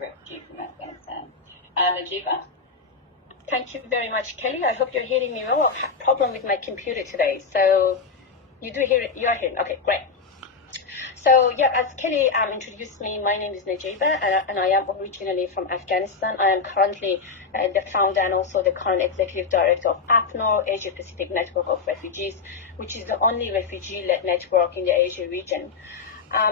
a refugee from Afghanistan. Najeeba? Thank you very much, Kelly. I hope you're hearing me well. I have a problem with my computer today. So you do hear it? You are hearing? Okay, great. So yeah, as Kelly introduced me, my name is Najeeba, and I am originally from Afghanistan. I am currently the founder and also the current executive director of APNOR, Asia Pacific Network of Refugees, which is the only refugee-led network in the Asia region.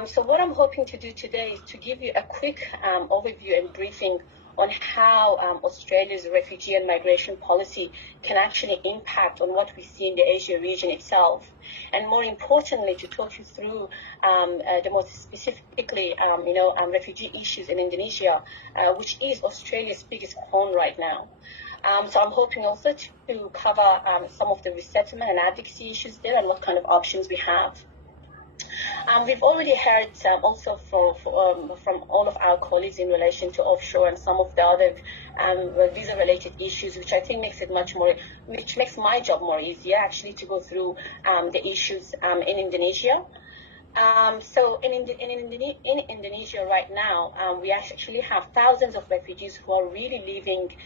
So what I'm hoping to do today is to give you a quick overview and briefing on how Australia's refugee and migration policy can actually impact on what we see in the Asia region itself. And more importantly, to talk you through the most specifically, refugee issues in Indonesia, which is Australia's biggest home right now. So I'm hoping also to cover some of the resettlement and advocacy issues there and what kind of options we have. We've already heard also from all of our colleagues in relation to offshore and some of the other visa-related issues, which I think makes it which makes my job more easier actually to go through the issues in Indonesia. So in Indonesia right now, we actually have thousands of refugees who are really living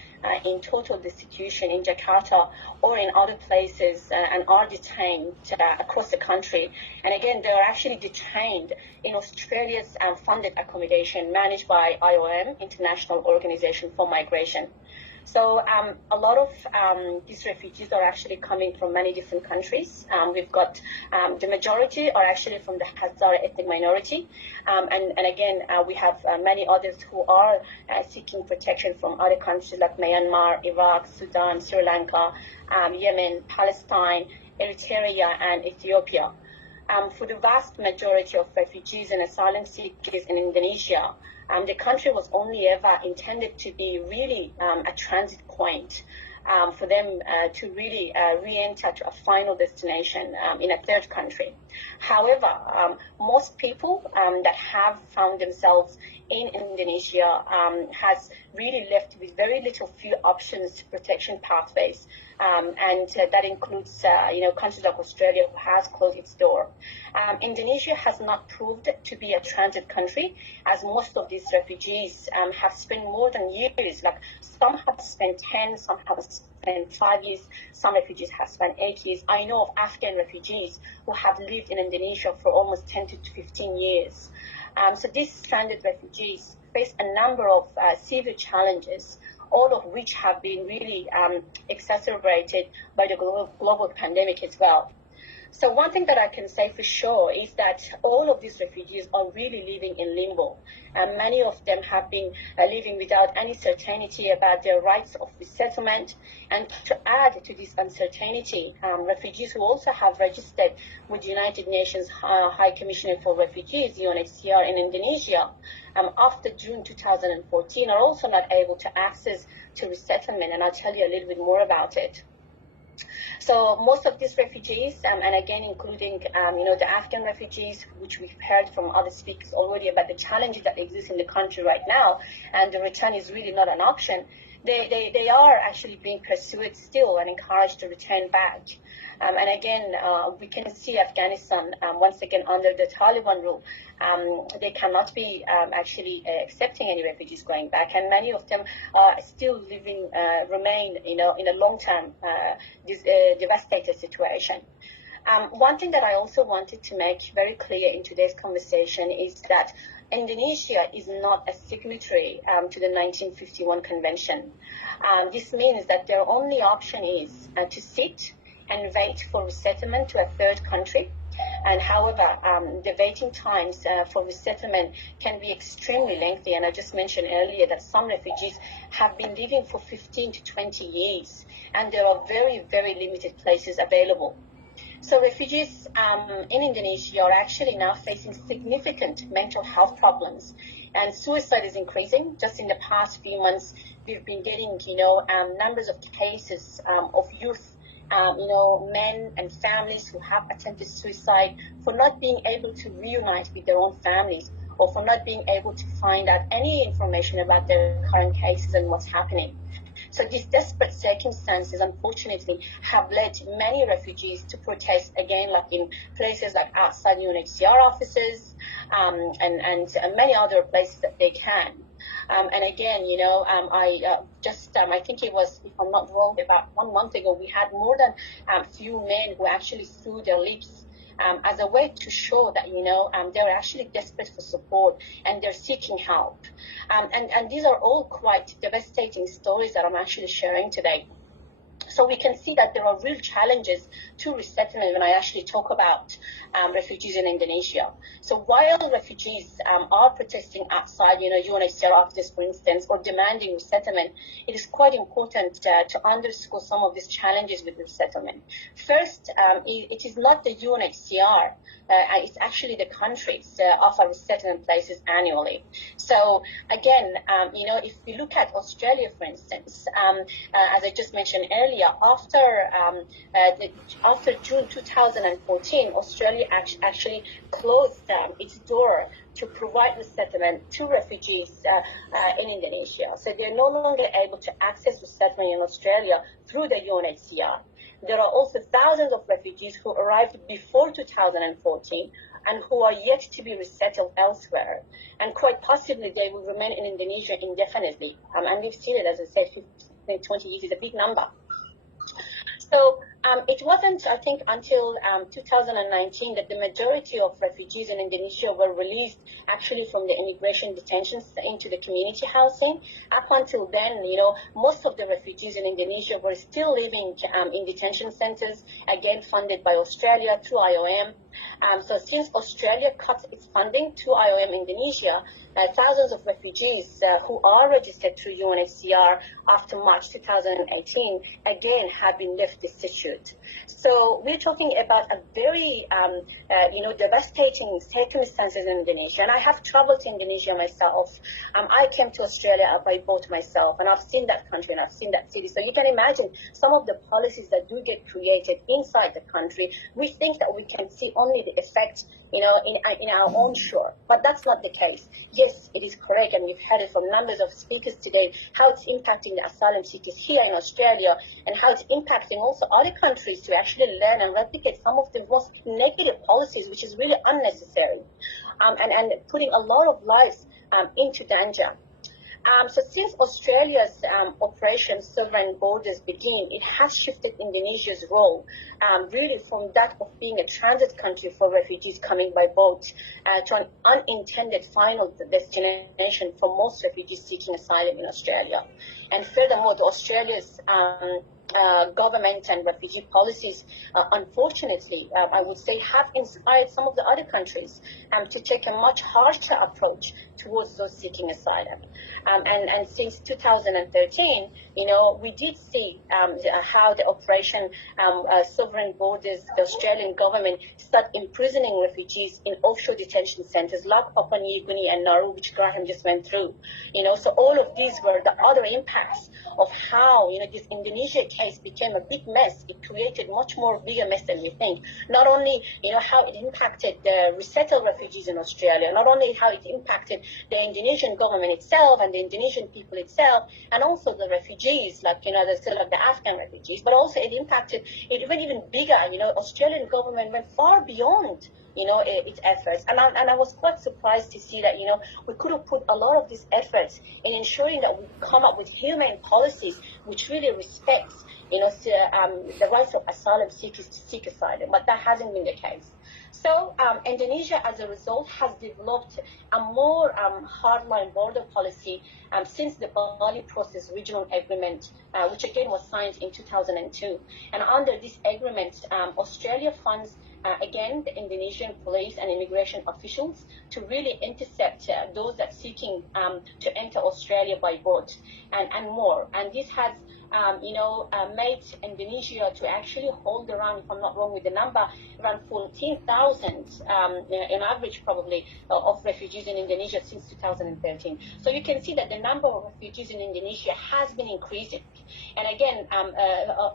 in total destitution in Jakarta or in other places and are detained across the country. And again, they are actually detained in Australia's funded accommodation managed by IOM, International Organization for Migration. So a lot of these refugees are actually coming from many different countries. We've got the majority are actually from the Hazara ethnic minority. And again, we have many others who are seeking protection from other countries like Myanmar, Iraq, Sudan, Sri Lanka, Yemen, Palestine, Eritrea, and Ethiopia. For the vast majority of refugees and asylum seekers in Indonesia, the country was only ever intended to be really a transit point for them to really re-enter to a final destination in a third country. However, most people that have found themselves in Indonesia has really left with very little few options to protection pathways, and that includes countries like Australia, who has closed its door. Indonesia has not proved to be a transit country, as most of these refugees have spent more than years. Like some have spent 10, some have spent 5 years, some refugees have spent 8 years. I know of Afghan refugees who have lived in Indonesia for almost 10 to 15 years. So these stranded refugees face a number of severe challenges, all of which have been really exacerbated by the global pandemic as well. So one thing that I can say for sure is that all of these refugees are really living in limbo, and many of them have been living without any certainty about their rights of resettlement. And to add to this uncertainty, refugees who also have registered with the United Nations High Commissioner for Refugees, UNHCR, in Indonesia, after June 2014 are also not able to access to resettlement, and I'll tell you a little bit more about it. So most of these refugees, and again including the Afghan refugees, which we've heard from other speakers already about the challenges that exist in the country right now, and the return is really not an option, they are actually being pursued still and encouraged to return back. And again, we can see Afghanistan, once again, under the Taliban rule, they cannot be actually accepting any refugees going back, and many of them are still remain in a long-term devastated situation. One thing that I also wanted to make very clear in today's conversation is that Indonesia is not a signatory to the 1951 convention. This means that their only option is to sit and wait for resettlement to a third country. And however, the waiting times for resettlement can be extremely lengthy. And I just mentioned earlier that some refugees have been living for 15 to 20 years, and there are very, very limited places available. So refugees in Indonesia are actually now facing significant mental health problems, and suicide is increasing. Just in the past few months, we've been getting, numbers of cases of youth, men and families who have attempted suicide for not being able to reunite with their own families, or for not being able to find out any information about their current cases and what's happening. So these desperate circumstances, unfortunately, have led many refugees to protest, again, like in places like outside UNHCR offices and many other places that they can. And again, I think it was, if I'm not wrong, about 1 month ago, we had more than a few men who actually threw their lips as a way to show that, they're actually desperate for support and they're seeking help. And these are all quite devastating stories that I'm actually sharing today. So we can see that there are real challenges to resettlement when I actually talk about refugees in Indonesia. So while refugees are protesting outside, UNHCR offices, for instance, or demanding resettlement, it is quite important to underscore some of these challenges with resettlement. First, it is not the UNHCR. It's actually the countries offer resettlement places annually. So again, if we look at Australia, for instance, as I just mentioned earlier, after June 2014, Australia actually closed its door to provide resettlement to refugees in Indonesia. So they're no longer able to access resettlement in Australia through the UNHCR. There are also thousands of refugees who arrived before 2014 and who are yet to be resettled elsewhere. And quite possibly they will remain in Indonesia indefinitely. And we've seen it, as I said, 20 years is a big number. So it wasn't, I think, until 2019 that the majority of refugees in Indonesia were released actually from the immigration detentions into the community housing. Up until then, most of the refugees in Indonesia were still living in detention centers, again funded by Australia through IOM. So since Australia cut its funding to IOM Indonesia, thousands of refugees who are registered through UNHCR after March 2018 again have been left destitute. So we're talking about a very devastating circumstances in Indonesia. And I have traveled to Indonesia myself. I came to Australia by boat myself, and I've seen that country and I've seen that city. So you can imagine some of the policies that do get created inside the country. We think that we can see only the effect in our own shore, but that's not the case. Yes, it is correct, and we've heard it from numbers of speakers today, how it's impacting the asylum seekers here in Australia, and how it's impacting also other countries to actually learn and replicate some of the most negative policies, which is really unnecessary, and putting a lot of lives into danger. So since Australia's Operation Sovereign Borders began, it has shifted Indonesia's role really from that of being a transit country for refugees coming by boat to an unintended final destination for most refugees seeking asylum in Australia. And furthermore, Australia's government and refugee policies, unfortunately, I would say, have inspired some of the other countries to take a much harsher approach towards those seeking asylum. And since 2013, we did see how the Operation Sovereign Borders, the Australian government, start imprisoning refugees in offshore detention centers like Papua New Guinea and Nauru, which Graham just went through. So all of these were the other impacts of how, this Indonesia case became a big mess. It created much more bigger mess than we think. Not only, how it impacted the resettled refugees in Australia, not only how it impacted the Indonesian government itself and the Indonesian people itself, and also the refugees, like, the Afghan refugees, but also it impacted, it went even bigger. Australian government went far beyond its efforts. And I was quite surprised to see that, we could have put a lot of these efforts in ensuring that we come up with humane policies which really respects, the rights of asylum seekers to seek asylum, but that hasn't been the case. So Indonesia, as a result, has developed a more hardline border policy since the Bali Process Regional Agreement, which again was signed in 2002. And under this agreement, Australia funds again, the Indonesian police and immigration officials to really intercept those that seeking to enter Australia by boat and more. And this has, made Indonesia to actually hold around, if I'm not wrong with the number, around 14,000 in average probably of refugees in Indonesia since 2013. So you can see that the number of refugees in Indonesia has been increasing. And again,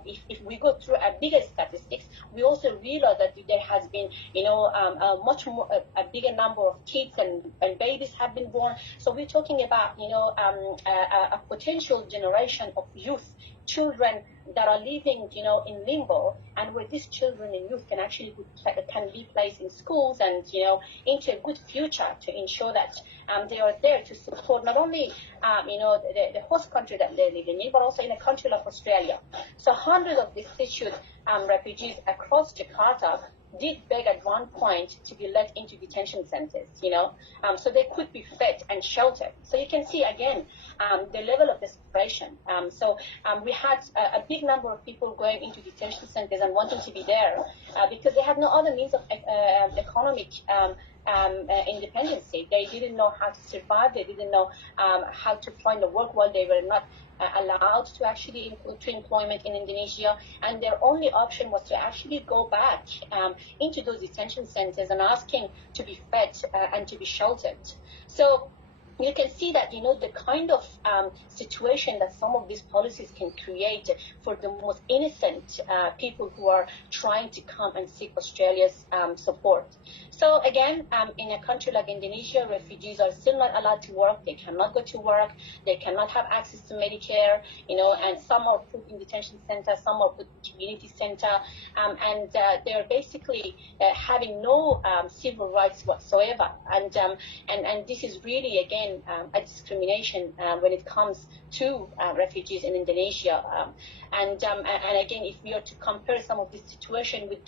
if we go through a bigger statistics, we also realize that there has been, a bigger number of kids and babies have been born. So we're talking about, a potential generation of youth children that are living, in limbo, and where these children and youth can actually can be placed in schools and, into a good future to ensure that they are there to support not only, the host country that they're living in, but also in a country like Australia. So hundreds of destitute refugees across Jakarta did beg at one point to be let into detention centers, so they could be fed and sheltered. So you can see, again, the level of desperation. We had a big number of people going into detention centers and wanting to be there because they had no other means of economic independence. They didn't know how to survive. They didn't know how to find a work while they were not allowed to actually to employment in Indonesia, and their only option was to actually go back into those detention centers and asking to be fed and to be sheltered. So you can see that, the kind of situation that some of these policies can create for the most innocent people who are trying to come and seek Australia's support. So again, in a country like Indonesia, refugees are still not allowed to work. They cannot go to work. They cannot have access to Medicare, and some are put in detention centers, some are put in community center, and they're basically having no civil rights whatsoever. And this is really, again, a discrimination when it comes to refugees in Indonesia. And again, if we are to compare some of this situation with